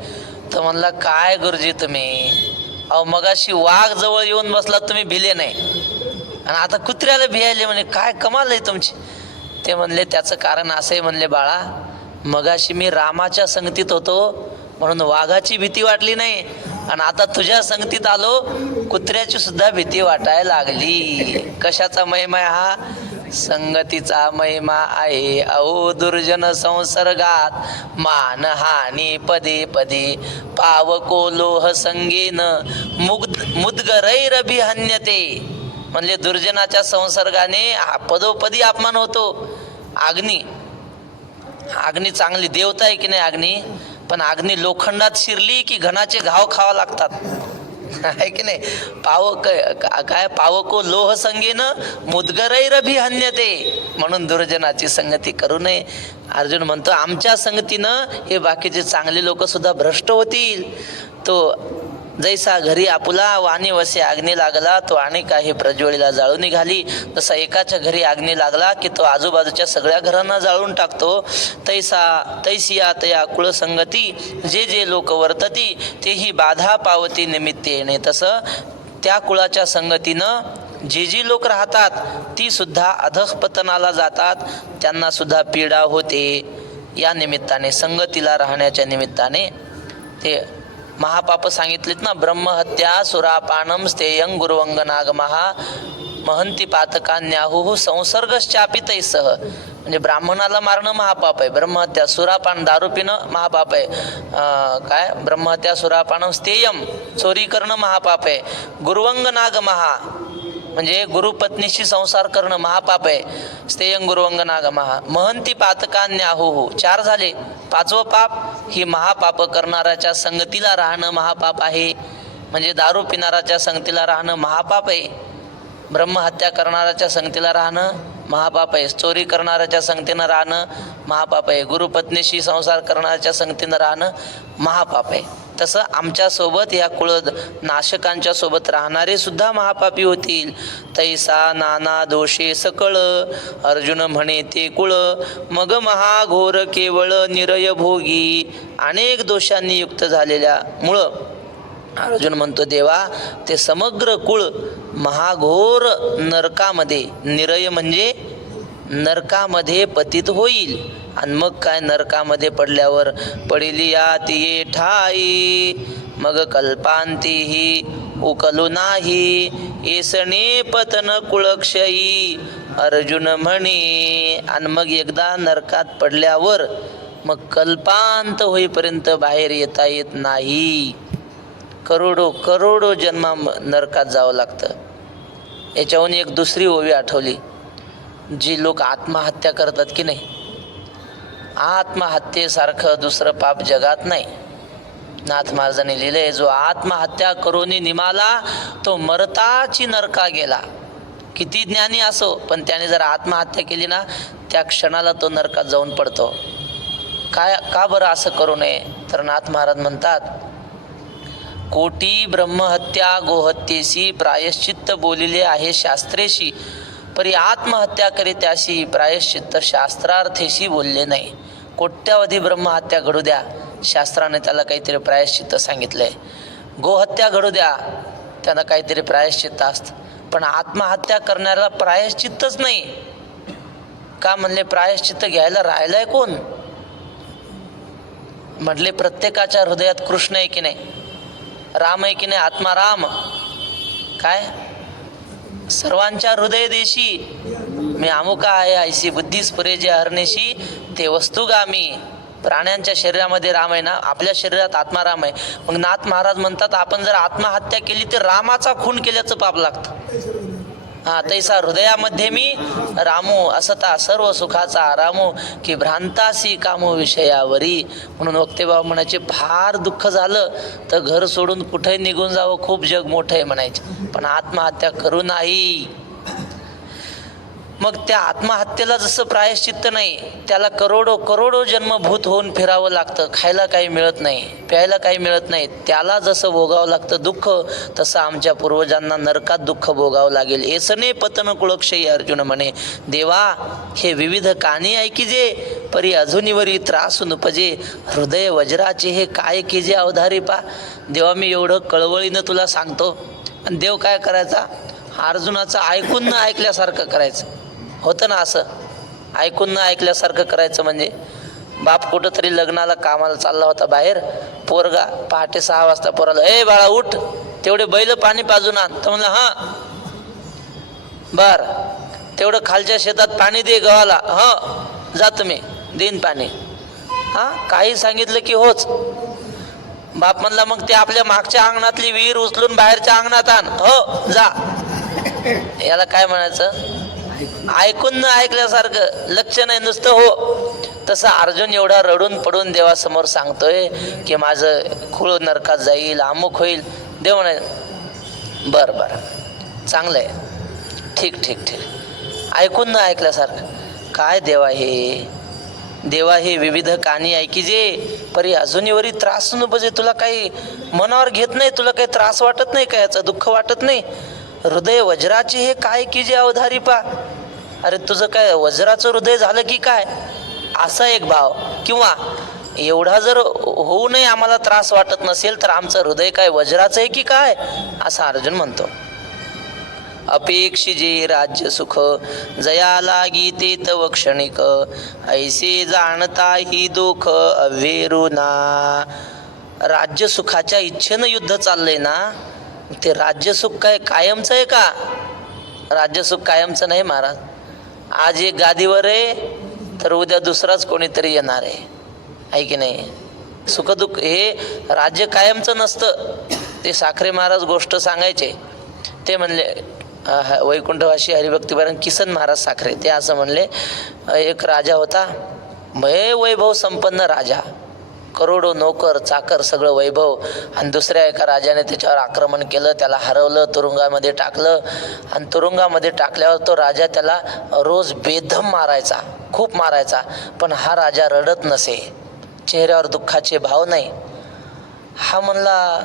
तर म्हणला काय गुरुजी तुम्ही, अहो मगाशी वाघ जवळ येऊन बसला तुम्ही भिले नाही आणि आता कुत्र्याला भियायले म्हणे, काय कमाल आहे तुमची. ते म्हणले त्याचं कारण असं आहे म्हणले बाळा, मगाशी मी रामाच्या संगतीत होतो म्हणून वाघाची भीती वाटली नाही, आणि आता तुझ्या संगतीत आलो कुत्र्याची सुद्धा भीती वाटायला लागली. कशाचा महिमा आहे हा, संगतीचा महिमा आहे. अहो दुर्जन संसर्गात मानहानी पदे पदे, पावको लोह संगेन मुद्गरैरभिहन्यते. म्हणजे दुर्जनाच्या संसर्गाने पदोपदी अपमान होतो. अग्नी चांगली देवता आहे की नाही अग्नी, पण अग्नी लोखंडात शिरली की घणाचे घाव खावा लागतात आहे की नाही. पावको लोह संगेन मुद्गरैरभिहन्यते. म्हणून दुर्जनाची संगती करू नये. अर्जुन म्हणतो आमच्या संगतीनं हे बाकीचे चांगले लोक सुद्धा भ्रष्ट होतील. तो जैसा घरी आपुला वाणी वसे अग्नी लागला, तो आणि काही प्रज्वळीला जाळून निघाली. जसा एकाच्या घरी अग्नी लागला की तो आजूबाजूच्या सगळ्या घरांना जाळून टाकतो. तैसिया तया कुळसंगती, जे जे लोक वर्तती तेही बाधा पावती निमित्तेने. तसं त्या कुळाच्या संगतीनं जी लोक राहतात ती सुद्धा अधःपतनाला जातात, त्यांना सुद्धा पीडा होते. या निमित्ताने, संगतीला राहण्याच्या निमित्ताने ते महापाप सांगितलेत ना, ब्रह्महत्या सुरापानम स्थेयं गुरुवंगनागमहा महंती पातकान्याहु संसर्गश्चापितैसह. म्हणजे ब्राह्मणाला मारणं महापाप आहे, ब्रह्महत्या सुरापान दारू पिणं महापाप आहे, काय ब्रह्महत्या सुरापानम स्थेयम चोरी करणं महापाप आहे, गुरुवंगनागमहा म्हणजे गुरुपत्नीशी संसार करणं महापाप आहे, स्थेयं गुरुवंगनागमहा महंती पातकान्याहु 4 झाले. 5वं पाप ही महापाप करणाऱ्याच्या संगतीला राहणं महापाप आहे. म्हणजे दारू पिणाऱ्याच्या संगतीला राहणं महापाप आहे, ब्रह्महत्या करणाऱ्याच्या संगतीला राहणं महापाप आहे, चोरी करणाऱ्याच्या संगतीनं राहणं महापाप आहे, गुरुपत्नीशी संसार करणाऱ्याच्या संगतीनं राहणं महापाप आहे. तसं आमच्यासोबत या कुळ नाशकांच्या सोबत राहणारे सुद्धा महापापी होतील. तैसा नाना दोषे सकळ, अर्जुन म्हणे ते कुळ मग महाघोर केवळ निरय भोगी. अनेक दोषांनी युक्त झालेल्यामुळं अर्जुन म्हणतो देवा ते समग्र कुळ महाघोर नरकामध्ये, निरय म्हणजे नरकामध्ये पतित होईल. आणि मग काय, नरकामध्ये पडल्यावर पडिली आती ठाई, मग कल्पांतीही उकलू नाही, येसणे पतन कुळक्षयी. अर्जुन म्हणे, आणि मग एकदा नरकात पडल्यावर मग कल्पांत होईपर्यंत बाहेर येता येत नाही. करोडो जन्मा नरकात जावं लागतं. याच्याहून एक दुसरी ओवी आठवली. जी लोक आत्महत्या करतात की नाही, आत्महत्येसारखं दुसरं पाप जगात नाही. नाथ महाराजांनी लिहिलंय, जो आत्महत्या करून निमाला तो मरताची नरका गेला. किती ज्ञानी असो, पण त्याने जर आत्महत्या केली ना, त्या क्षणाला तो नरकात जाऊन पडतो. काय का बरं असं करू नये? तर नाथ महाराज म्हणतात, कोटी ब्रह्महत्या गोहत्येसी प्रायश्चित्त बोलिले आहे शास्त्रेशी, परी आत्महत्या करीत्याशी प्रायश्चित्त शास्त्रार्थेशी बोलले नाही. कोट्यावधी ब्रह्महत्या घडू द्या, शास्त्राने त्याला काहीतरी प्रायश्चित्त सांगितलंय. गोहत्या घडू द्या, त्यानं काहीतरी प्रायश्चित्त असतं. पण आत्महत्या करण्याला प्रायश्चित्तच नाही. का म्हणले? प्रायश्चित्त घ्यायला राहिलाय कोण? म्हटले प्रत्येकाच्या हृदयात कृष्ण आहे की नाही, राम आहे की नाही, आत्मा राम. काय? सर्वांच्या हृदय देशी मी अमुका आहे, ऐशी बुद्धी स्फुरे जे हरणेशी ते वस्तुगामी. प्राण्यांच्या शरीरामध्ये राम आहे ना, आपल्या शरीरात आत्मा राम आहे. मग नाथ महाराज म्हणतात, आपण जर आत्महत्या केली तर रामाचा खून केल्याचं पाप लागतं. तैसा हृदयामध्ये मी रामू असता सर्व सुखाचा आरामू, की भ्रांतासी कामो विषयावरी. म्हणून वक्तेबाबा म्हणायचे, फार दुःख झालं तर घर सोडून कुठे निघून जावं, खूप जग मोठं आहे म्हणायचे, पण आत्महत्या करू नाही. मग त्या आत्महत्येला जसं प्रायश्चित्त नाही, त्याला करोडो करोडो जन्मभूत होऊन फिरावं लागतं. खायला काही मिळत नाही, प्यायला काही मिळत नाही, त्याला जसं भोगावं लागतं दुःख, तसं आमच्या पूर्वजांना नरकात दुःख भोगावं लागेल. एसने पतन कुळक्षयी अर्जुन म्हणे, देवा हे विविध कानी ऐकिजे, परी अजूनीवरी त्रासून उपजे, हृदय वज्राचे हे काय केजे अवधारी पा. देवा मी एवढं कळवळीनं तुला सांगतो, आणि देव काय करायचा? अर्जुनाचं ऐकून न ऐकल्यासारखं करायचं. होतं ना असं, ऐकून न ऐकल्यासारखं करायचं. म्हणजे बाप कुठंतरी लग्नाला कामाला चालला होता बाहेर, पोरगा पहाटे 6 वाजता पोराला, ए बाळा उठ, तेवढे बैल पाणी पाजून आण. तर म्हणलं हां बर, तेवढं खालच्या शेतात पाणी दे गव्हाला. हां जा तुम्ही, देईन पाणी. हां काही सांगितलं की होच. बाप म्हणला, मग ते आपल्या मागच्या अंगणातली विहीर उचलून बाहेरच्या अंगणात आण. हो जा. याला काय म्हणायचं? ऐकून न ऐकल्यासारखं, लक्ष नाही नुसतं हो. तसं अर्जुन एवढा रडून पडून देवासमोर सांगतोय की माझं खूळ नरकात जाईल, अमुक होईल. देव म्हणे, बरं बरं चांगलं आहे, ठीक ठीक ठीक. ऐकून न ऐकल्यासारखं काय? देवा हे विविध कानी ऐकिजे, परी अजूनवरी त्रास न बजे. तुला काही मनावर घेत नाही, तुला काही त्रास वाटत नाही का, याचं दुःख वाटत नाही? हृदय वज्राचे हे काय की जे अवधारी पा. अरे तुझं काय वज्राचं हृदय झालं की काय? असा एक भाव. किंवा एवढा जर होऊ नये आम्हाला त्रास वाटत नसेल तर आमचं हृदय काय वज्राचं आहे की काय, असा अर्जुन म्हणतो. अपेक्षिजे राज्य सुख जया लागी ते तव क्षणिक, ऐसे जाणता ही दुःख अवेरुना. राज्य सुखाच्या इच्छेनं युद्ध चाललंय ना, ते राज्यसुख काय कायमचं आहे का? राज्यसुख कायमचं नाही महाराज. आज एक गादीवर आहे तर उद्या दुसराच कोणीतरी येणार आहे की नाही? सुखदुःख हे राज्य कायमचं नसतं. ते साखरे महाराज गोष्ट सांगायचे. ते म्हणले, वैकुंठवासी हरिभक्तीपरायण किसन महाराज साखरे, ते असं म्हणले, एक राजा होता, भय वैभव संपन्न राजा, करोडो नोकर चाकर सगळं वैभव, आणि दुसऱ्या एका राजाने त्याच्यावर आक्रमण केलं, त्याला हरवलं, तुरुंगामध्ये टाकलं. आणि तुरुंगामध्ये टाकल्यावर तो राजा त्याला रोज बेधम मारायचा, खूप मारायचा. पण हा राजा रडत नसे, चेहऱ्यावर दुःखाचे भाव नाही. हा म्हणला,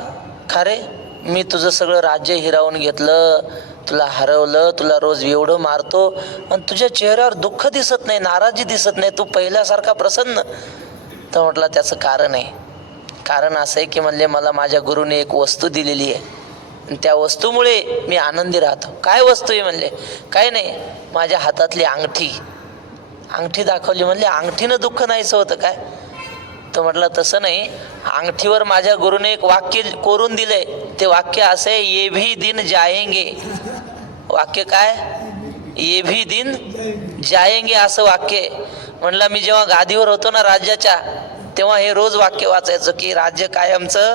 का रे, मी तुझं सगळं राज्य हिरावून घेतलं, तुला हरवलं, तुला रोज एवढं मारतो, आणि तुझ्या चेहऱ्यावर दुःख दिसत नाही, नाराजी दिसत नाही, तू पहिल्यासारखा प्रसन्न. तर म्हटलं त्याचं कारण आहे. कारण असं आहे की म्हणले, मला माझ्या गुरुने एक वस्तू दिलेली आहे, आणि त्या वस्तूमुळे मी आनंदी राहतो. काय वस्तू आहे म्हणले? काय नाही, माझ्या हातातली अंगठी. अंगठी दाखवली. म्हणले अंगठीनं दुःख नाहीचं होतं काय? तर म्हटलं तसं नाही, अंगठीवर माझ्या गुरुने एक वाक्य कोरून दिलंय. ते वाक्य असे, ये भी दिन जाएंगे. वाक्य काय? ये भी दिन जाएंगे असं वाक्य. म्हणलं मी जेव्हा गादीवर होतो ना राज्याच्या, तेव्हा हे रोज वाक्य वाचायचं की राज्य कायमचं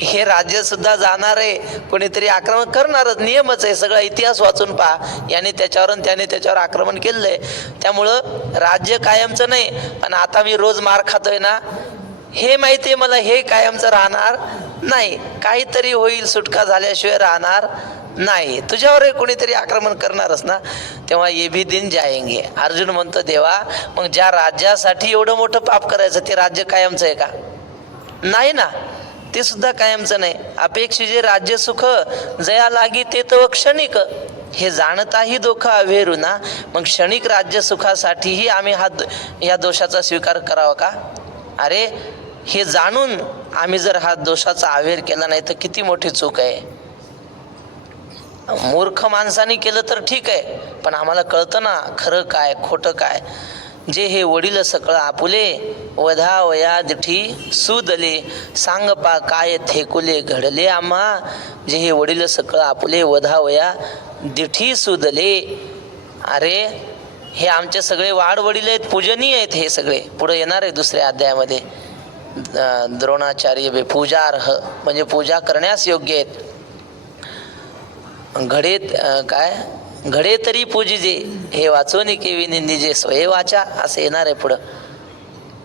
हे राज्य सुद्धा जाणार आहे, कोणीतरी आक्रमण करणारच, नियमच आहे. सगळा इतिहास वाचून पहा, याने त्याच्यावर आणि त्याने त्याच्यावर आक्रमण केलेलं आहे. त्यामुळं राज्य कायमचं नाही. आणि आता मी रोज मार खातोय ना, हे माहिती आहे मला, हे कायमचं राहणार नाही. काहीतरी होईल, सुटका झाल्याशिवाय राहणार नाही. तुझ्यावर कोणीतरी आक्रमण करणारच ना. तेव्हा ये भी दिन जाएंगे. अर्जुन म्हणतो देवा, मग ज्या राज्यासाठी एवढं मोठं पाप करायचं, ते राज्य कायमचं आहे का? नाही ना, ते सुद्धा कायमचं नाही. अपेक्षिजे राज्य सुख जया लागी ते तव क्षणिक, हे जाणताही दोख अवेरू ना. मग क्षणिक राज्य सुखासाठीही आम्ही या दोषाचा स्वीकार करावा का? अरे, हे जाणून आम्ही जर हा दोषाचा अवेर केला नाही तर किती मोठी चूक आहे. मूर्ख माणसाने केलं तर ठीक आहे, पण आम्हाला कळतं ना खरं काय खोटं काय. जे हे वडील सकळ आपुले, वधा वया दिठी सुदले, सांग पा काय थेकुले घडले आम्हा. जे हे वडील सकळ आपुले, वधा वया दिठी सुदले. अरे, हे आमचे सगळे वाड वडील आहेत, पूजनीय आहेत. हे सगळे पुढे येणार आहे दुसऱ्या अध्यायामध्ये. द्रोणाचार्य पूजार्ह म्हणजे पूजा करण्यास योग्य आहेत. घडे काय घडे तरी पूजिजे, हे वाचोनी केवी निंदिजे स्वये वाचा, असं येणार आहे पुढं.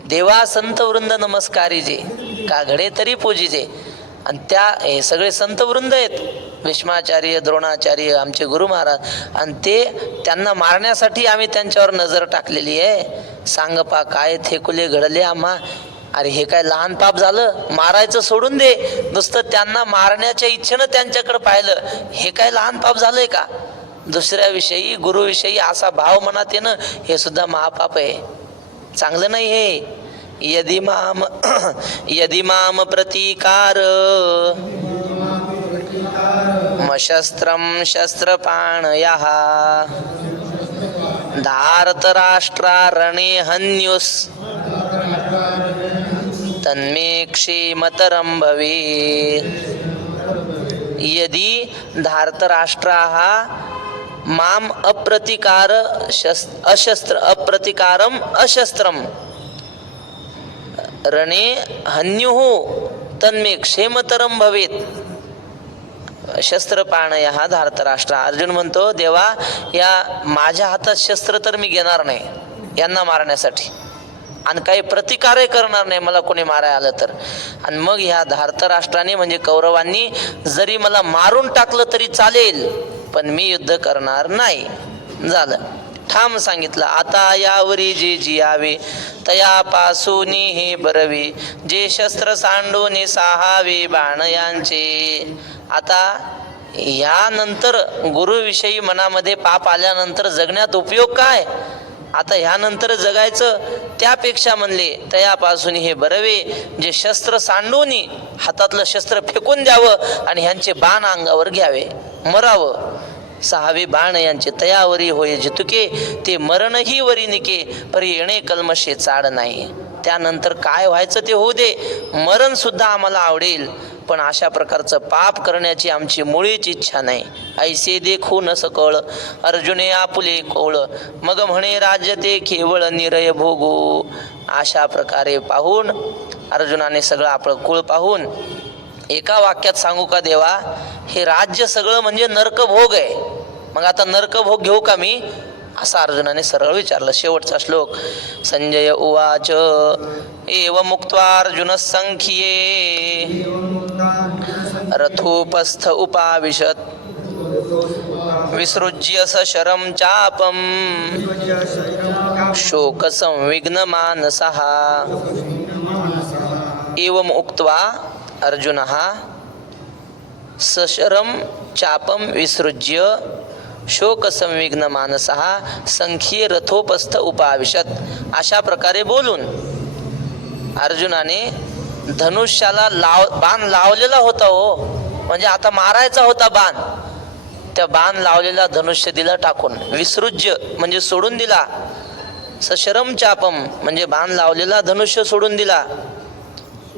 देवा संत वृंद नमस्कारीजे, का घडे तरी पूजिजे. आणि त्या हे सगळे संत वृंद आहेत, भीष्माचार्य, द्रोणाचार्य, आमचे गुरु महाराज. आणि त्यांना मारण्यासाठी आम्ही त्यांच्यावर नजर टाकलेली आहे. सांग पा काय थेकुले घडले आम्हा. अरे, हे काय लहान पाप झालं? मारायचं सोडून दे, नुसतं त्यांना मारण्याच्या इच्छेनं त्यांच्याकडे पाहिलं, हे काय लहान पाप झालंय का? दुसऱ्याविषयी, गुरुविषयी असा भाव मनात येणं, हे सुद्धा महापाप आहे, चांगलं नाही हे. यदि माम प्रतीकार मशस्त्रम शस्त्रपाणयः धार्तराष्ट्रा रणे हन्युस तन्मे क्षेमतरं भवेत्. यदि धार्तराष्ट्राः माम अप्रतिकारम अशस्त्रम रणे हन्युः तन्मे क्षेमतरं भवेत्. शस्त्रपाणयः धार्तराष्ट्र. अर्जुन म्हणतो, देवा, या माझ्या हातात शस्त्र तर मी घेणार नाही यांना मारण्यासाठी, आणि काही प्रतिकारही करणार नाही मला कोणी मारायला आलं तर. आणि मग ह्या धार्तराष्ट्राने म्हणजे कौरवांनी जरी मला मारून टाकलं तरी चालेल, पण मी युद्ध करणार नाही. झालं, ठाम सांगितलं. आता यावरी जे जियावे तयापासून हे बरवे, जे शस्त्र सांडून साहावे बाण यांचे. आता ह्यानंतर गुरुविषयी मनामध्ये पाप आल्यानंतर जगण्यात उपयोग काय? आता ह्यानंतर जगायचं त्यापेक्षा म्हणले तयापासून हे बरवे, जे शस्त्र सांडून हातातलं शस्त्र फेकून द्यावं आणि ह्यांचे बाण अंगावर घ्यावे, मरावं. सहावे बाण यांचे तयावरी होय जितुके, ते मरणही वरी निके, पर येणे कल्मशे चाड नाही. त्यानंतर काय व्हायचं ते होऊ दे, मरण सुद्धा आम्हाला आवडेल, पण अशा प्रकारचं पाप करण्याची आमची मुळीच इच्छा नाही. ऐसे देखू न सकळ अर्जुने आपुले कोळ, मग म्हणे राज्य ते केवळ निरय भोगू. अशा प्रकारे पाहून अर्जुनाने सगळं आपलं कुळ पाहून एका वाक्यात सांगू का देवा, हे राज्य सगळं म्हणजे नरकभोग आहे. मग आता नरकभोग घेऊ का मी, असं अर्जुनाने सरळ विचारलं. शेवटचा श्लोक. संजय उवाच एव मुक्त्वा अर्जुन संख्ये रथोपस्थ उपाविशत, विसृज्य सशरं चापं शोक संविघ्न मानसः. एवं उक्त्वा अर्जुनः सशरं चापं विसृज्य शोक संविघ्न मानसः संख्ये रथोपस्थ उपाविशत. अशा प्रकारे बोलून अर्जुनाने धनुष्याला बाण लावलेला होता हो, म्हणजे आता मारायचा होता बाण. त्या बाण लावलेला धनुष्य दिला टाकून. विसृज्य म्हणजे सोडून दिला. सशरम चापम म्हणजे बाण लावलेला धनुष्य सोडून दिला.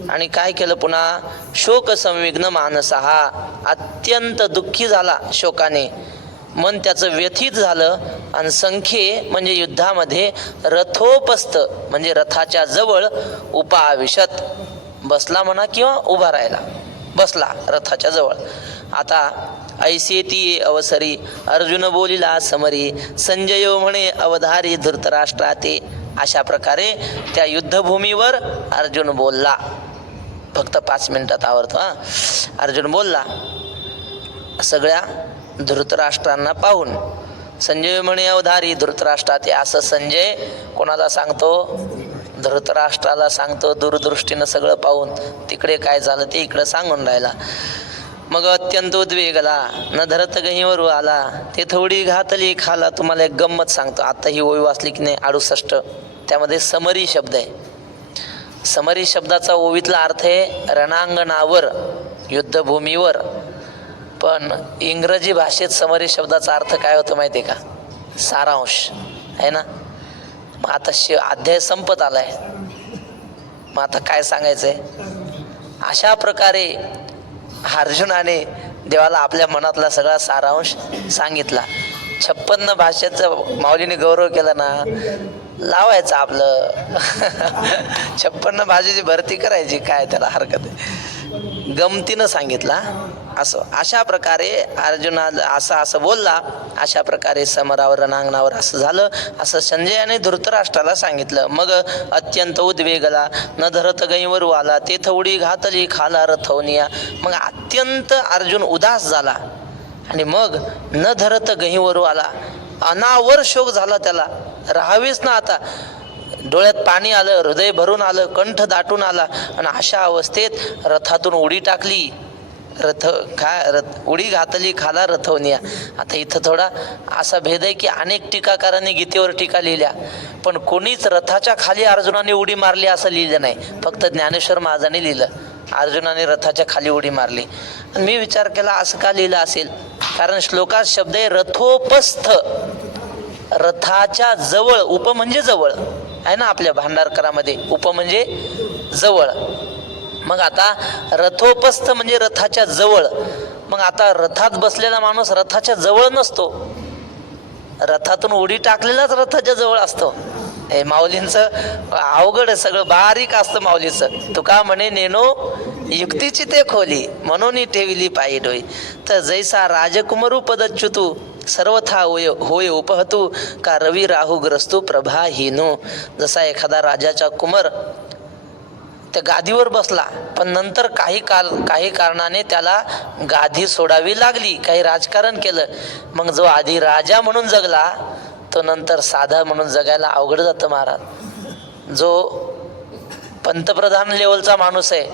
आणि काय केलं पुन्हा, शोक संविघ्न मानसः, अत्यंत दुःखी झाला शोकाने, मन त्याचं व्यथित झालं. आणि संख्ये म्हणजे युद्धामध्ये रथोपस्थ म्हणजे रथाच्या जवळ, उपाविशत बसला म्हणा किंवा उभा राहिला. बसला रथाच्या जवळ. आता ऐसे ती अवसरी अर्जुन बोलिला समरी, संजय म्हणे अवधारी धृतराष्ट्रा ते. अशा प्रकारे त्या युद्धभूमीवर अर्जुन बोलला. फक्त 5 मिनिटात आवरतो. अर्जुन बोलला सगळ्या धृतराष्ट्रांना पाहून. संजय म्हणे अवधारी धृतराष्ट्रा ते. असं संजय कोणाला सांगतो? धृतराष्ट्राला सांगतो, दूरदृष्टीनं सगळं पाहून. तिकडे काय झालं ते इकडं सांगून राहिला. मग अत्यंत उद्वेगला न धरत गहीवर आला, ते थोडी घातली खाला. तुम्हाला एक गंमत सांगतो. आता ही ओवी वाचली की नाही 68, त्यामध्ये समरी शब्द आहे. समरी शब्दाचा ओवीतला अर्थ आहे रणांगणावर, युद्धभूमीवर. पण इंग्रजी भाषेत समरी शब्दाचा अर्थ काय होतो माहिती आहे का? सारांश आहे ना. मग आता अध्याय संपत आलाय, मग आता काय सांगायचंय? अशा प्रकारे अर्जुनाने देवाला आपल्या मनातला सगळा सारांश सांगितला. 56 भाषेचं माऊलीने गौरव केला ना, लावायचं आपलं 56 भाषेची भरती करायची, काय त्याला हरकत आहे. गमतीनं सांगितला असं. अशा प्रकारे अर्जुना असं बोलला. अशा प्रकारे समरावर रणांगणावर असं झालं, असं संजयाने धृतराष्ट्राला सांगितलं. मग अत्यंत उद्वेगला न धरत गईवर आला, ते थोडी घातली खाला रथवनिया. मग अत्यंत अर्जुन उदास झाला आणि मग न धरत गहीवर आला. अनावर शोक झाला त्याला. राहावेच ना आता. डोळ्यात पाणी आलं, हृदय भरून आलं, कंठ दाटून आला. आणि अशा अवस्थेत रथातून उडी टाकली. उडी घातली खाला रथवनिया. आता इथं थोडा असा भेद आहे की अनेक टीकाकारांनी गीतेवर टीका लिहिल्या, पण कोणीच रथाच्या खाली अर्जुनाने उडी मारली असं लिहिलं नाही. फक्त ज्ञानेश्वर महाराजांनी लिहिलं अर्जुनाने रथाच्या खाली उडी मारली. आणि मी विचार केला असं का लिहिलं असेल, कारण श्लोकात शब्द आहे रथोपस्थ, रथाच्या जवळ. उप म्हणजे जवळ आहे ना, आपल्या भांडारकरामध्ये उप म्हणजे जवळ. मग आता रथोपस्थ म्हणजे रथाच्या जवळ. मग आता रथात बसलेला माणूस रथाच्या जवळ नसतो, रथातून उडी टाकलेलाच रथाच्या जवळ असतो. हे माऊलींचं अवघड आहे, सगळं बारीक असतं माऊलीचं. तुका म्हणे नेनो युक्तीची ते खोली, म्हणून ठेविली पायी डोई. तर जैसा राजकुमारू पदच्युतू सर्वथा होय उपहतू, का रवी राहू ग्रस्तू प्रभाहीनो. जसा एखादा राजाचा कुमार त्या गादीवर बसला, पण नंतर काही कारणाने त्याला गादी सोडावी लागली, काही राजकारण केलं. मग जो आधी राजा म्हणून जगला तो नंतर साधा म्हणून जगायला अवघड जातं महाराज. जो पंतप्रधान लेवलचा माणूस आहे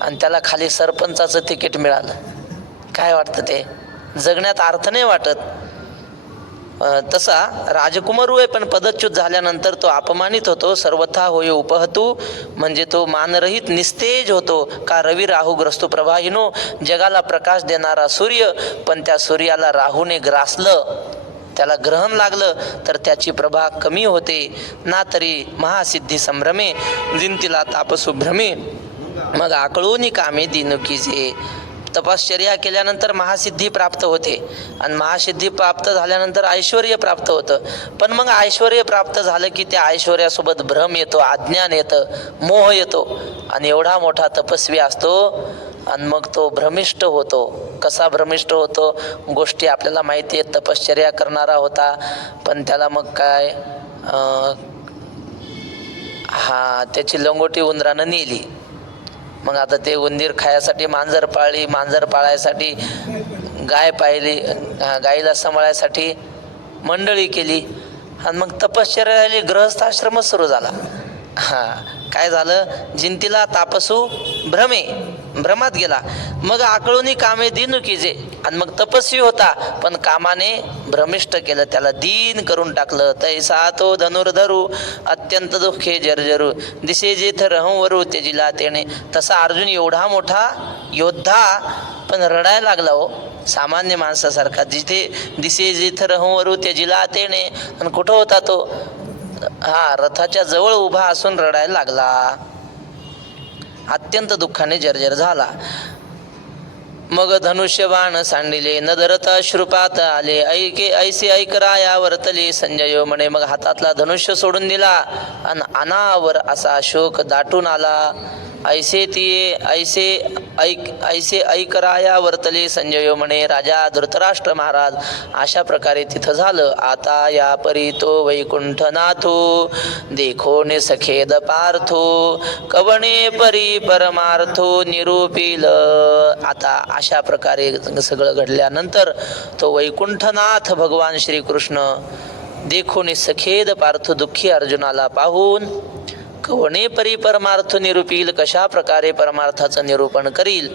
आणि त्याला खाली सरपंचाचं तिकीट मिळालं, काय वाटतं? ते जगण्यात अर्थ नाही वाटत. तसा राजकुमारू आहे, पण पदच्युत झाल्यानंतर तो अपमानित होतो. सर्वथा होय उपहतू म्हणजे तो मानरहित निस्तेज होतो. का रवी राहू ग्रस्तू प्रभाहीनो, जगाला प्रकाश देणारा सूर्य, पण त्या सूर्याला राहूने ग्रासलं, त्याला ग्रहण लागलं तर त्याची प्रभा कमी होते ना. तरी महासिद्धी संभ्रमे जिंतीला तापसु भ्रमे. मग आकळूनी कामे दिनुकीचे. तपश्चर्या केल्यानंतर महासिद्धी प्राप्त होते आणि महासिद्धी प्राप्त झाल्यानंतर ऐश्वर्य प्राप्त होतं. पण मग ऐश्वर्य प्राप्त झालं की त्या ऐश्वर्यासोबत भ्रम येतो, अज्ञान येतं, मोह येतो. आणि एवढा मोठा तपस्वी असतो आणि मग तो भ्रमिष्ठ होतो. कसा भ्रमिष्ठ होतो? गोष्टी आपल्याला माहिती आहेत. तपश्चर्या करणारा होता, पण त्याला मग काय त्याची लंगोटी उंदरानं नेली. मग आता ते उंदीर खायासाठी मांजर पाळली, मांजर पाळायसाठी गाय पाहिली, गाईला सांभाळायसाठी मंडळी केली. आणि मग तपश्चर्या झाली, गृहस्थाश्रमच सुरू झाला. काय झालं? जिंतीला तापसू भ्रमे, भ्रमात गेला. मग आकळूनी कामे दिनुकीजे. आणि मग तपस्वी होता पण कामाने भ्रमिष्ट केलं, त्याला दीन करून टाकलं. तैसा तो धनुर्धरू अत्यंत दुःखे जर्जरू, दिसे जेथ रहवरू तेजिला तेने. तसा अर्जुन एवढा मोठा योद्धा पण रडायला लागला हो, सामान्य माणसासारखा. जिथे दिसे जेथ रहवरू तेजिला तेने. आणि कुठं होता तो? रथाच्या जवळ उभा असून रडायला लागला. अत्यंत दुःखाने जर्जर झाला. मग धनुष्यबाण सांडिले न धरता श्रुपात आले, ऐसे ऐकरा या वर्तले संजय म्हणे. मग हातातला धनुष्य सोडून दिला आणि अनावर असा शोक दाटून आला. ऐसे ऐकराया वर्तले संजय म्हणे राजा धृतराष्ट्र महाराज. अशा प्रकारे तिथं झालं. आता या परी तो वैकुंठनाथो देखो ने सखेद पार्थो कवणे परी परमार्थो निरूपिल. आता अशा प्रकारे सगळं घडल्यानंतर तो वैकुंठनाथ भगवान श्रीकृष्ण देखो ने सखेद पार्थ दुःखी अर्जुनाला पाहून कवणे परी परमार्थ निरूपील, कशा प्रकारे परमार्थाचं निरूपण करील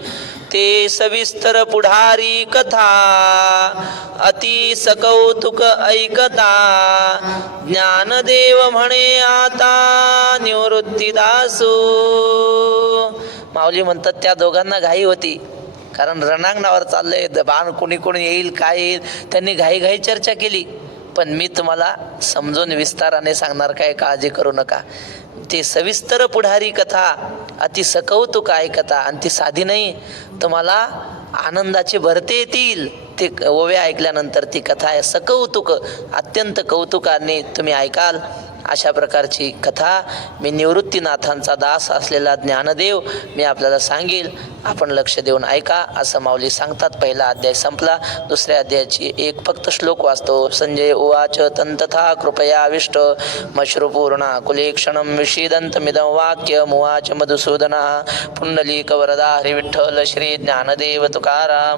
ते सविस्तर पुढारी कथा अति सकौतुक ऐकता. ज्ञानदेव म्हणे आता निवृत्ती दासू. माऊली म्हणतात त्या दोघांना घाई होती, कारण रणांगणावर चाललंय, बाण कोणी कोणी येईल काय येईल, त्यांनी घाई चर्चा केली. पण मी तुम्हाला समजून विस्ताराने सांगणार, काय काळजी करू नका. ते सविस्तर पुढारी कथा अति सकौतुक ऐकता, आणि ती साधी नाही, तुम्हाला आनंदाचे भरते येतील ते ओव्या ऐकल्यानंतर. ती कथा आहे सकौतुक, अत्यंत कौतुकाने तुम्ही ऐकाल अशा प्रकारची कथा. मी निवृत्तीनाथांचा दास असलेला ज्ञानदेव मी आपल्याला सांगेल, आपण लक्ष देऊन ऐका असं माऊली सांगतात. पहिला अध्याय संपला. दुसऱ्या अध्यायाची एक फक्त श्लोक वाचतो. संजय उवाच तंतथा कृपयाविष्ट मश्रुपूर्णा कुले क्षणं विषीदन्तमिदं वाक्यम्. उवाच मधुसूदनः पुंडलीकवरदा हरिविठ्ठल श्री ज्ञानदेव तुकाराम.